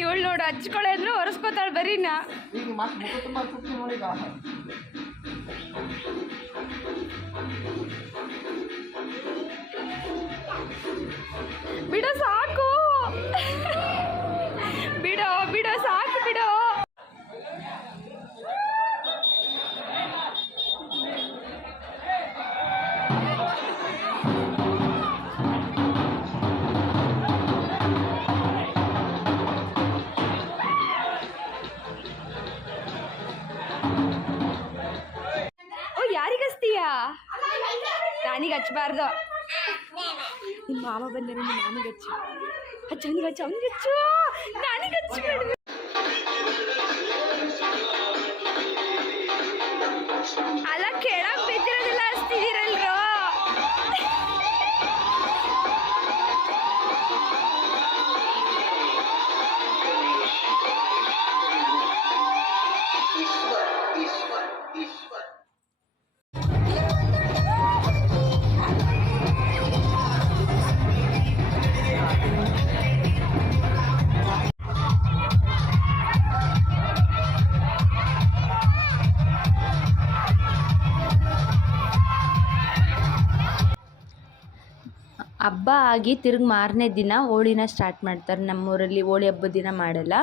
ಇವಳು ನೋಡು ಹಚ್ಕೊಳ್ಳೆ ಅಂದ್ರೆ ಒರೆಸ್ಕೋತಾಳೆ ಬರೀನಾ. ಬಿಡೋ ಸಾಕು, ಬಿಡೋ ಬಿಡೋ ಸಾಕು ಬಿಡೋ. ಯಾರಿಗಸ್ತೀಯಾ? ನಾನಿಗೆ ಹಚ್ಬಾರ್ದು. ನಿಮ್ಮ ಮಾಮ ಬಂದರೆ ನಿಮ್ಮ ಮಾಮಿಗೆ ಹಚ್ಚು. ಹಚ್ಚು ಅವನಿಗೆ ಹಚ್ಚು, ಅವನಿಗೆ ಹಚ್ಚು, ನಾನಿಗೆ ಹಚ್ಚಬೇಡ. ಅಲ್ಲ ಕೆಳಗೆ ಬಿದ್ದಿರೋದಿಲ್ಲ ಹಚ್ತಿದ್ದೀರಲ್ರೋ. ಹಬ್ಬ ಆಗಿ ತಿರುಗಿ ಮಾರನೇ ದಿನ ಹೋಳಿನ ಸ್ಟಾರ್ಟ್ ಮಾಡ್ತಾರೆ. ನಮ್ಮೂರಲ್ಲಿ ಹೋಳಿ ಹಬ್ಬದ ದಿನ ಮಾಡಲ್ಲ,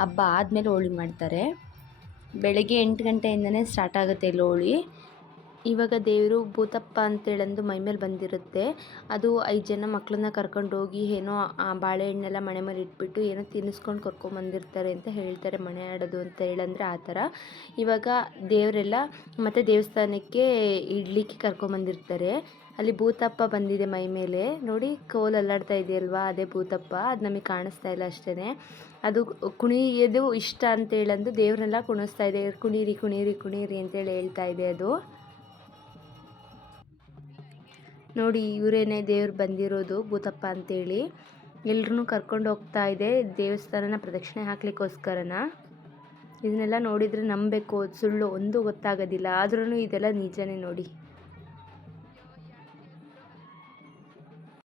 ಹಬ್ಬ ಆದಮೇಲೆ ಹೋಳಿ ಮಾಡ್ತಾರೆ. ಬೆಳಗ್ಗೆ 8 ಗಂಟೆಯಿಂದನೇ ಸ್ಟಾರ್ಟ್ ಆಗುತ್ತೆ ಇಲ್ಲಿ ಹೋಳಿ. ಇವಾಗ ದೇವರು ಭೂತಪ್ಪ ಅಂತೇಳಂದು ಮೈಮೇಲೆ ಬಂದಿರುತ್ತೆ. ಅದು 5 ಜನ ಮಕ್ಕಳನ್ನ ಕರ್ಕೊಂಡೋಗಿ ಏನೋ ಆ ಬಾಳೆಹಣ್ಣೆಲ್ಲ ಮನೆ ಮೇಲೆ ಇಟ್ಬಿಟ್ಟು ಏನೋ ತಿನ್ನಿಸ್ಕೊಂಡು ಕರ್ಕೊಂಬಂದಿರ್ತಾರೆ ಅಂತ ಹೇಳ್ತಾರೆ. ಮನೆ ಆಡೋದು ಅಂತ ಹೇಳಂದರೆ ಆ ಥರ. ಇವಾಗ ದೇವರೆಲ್ಲ ಮತ್ತು ದೇವಸ್ಥಾನಕ್ಕೆ ಇಡ್ಲಿಕ್ಕೆ ಕರ್ಕೊಂಬಂದಿರ್ತಾರೆ. ಅಲ್ಲಿ ಭೂತಪ್ಪ ಬಂದಿದೆ ಮೈ ಮೇಲೆ ನೋಡಿ, ಕೋಲ್ ಅಲ್ಲಾಡ್ತಾ ಇದೆಯಲ್ವಾ, ಅದೇ ಭೂತಪ್ಪ. ಅದು ನಮಗೆ ಕಾಣಿಸ್ತಾ ಇಲ್ಲ ಅಷ್ಟೇ. ಅದು ಕುಣಿಯೋದು ಇಷ್ಟ ಅಂತೇಳಂದು ದೇವ್ರನ್ನೆಲ್ಲ ಕುಣಿಸ್ತಾ ಇದೆ. ಕುಣೀರಿ ಕುಣೀರಿ ಕುಣೀರಿ ಅಂತೇಳಿ ಹೇಳ್ತಾ ಇದೆ ಅದು. ನೋಡಿ ಇವರೇನೇ ದೇವ್ರು ಬಂದಿರೋದು ಭೂತಪ್ಪ ಅಂತೇಳಿ. ಎಲ್ರೂ ಕರ್ಕೊಂಡು ಹೋಗ್ತಾ ಇದೆ ದೇವಸ್ಥಾನನ ಪ್ರದಕ್ಷಿಣೆ ಹಾಕ್ಲಿಕ್ಕೋಸ್ಕರನ. ಇದನ್ನೆಲ್ಲ ನೋಡಿದರೆ ನಂಬಬೇಕು ಸುಳ್ಳು ಒಂದು ಗೊತ್ತಾಗೋದಿಲ್ಲ, ಆದ್ರೂ ಇದೆಲ್ಲ ನಿಜನೇ ನೋಡಿ.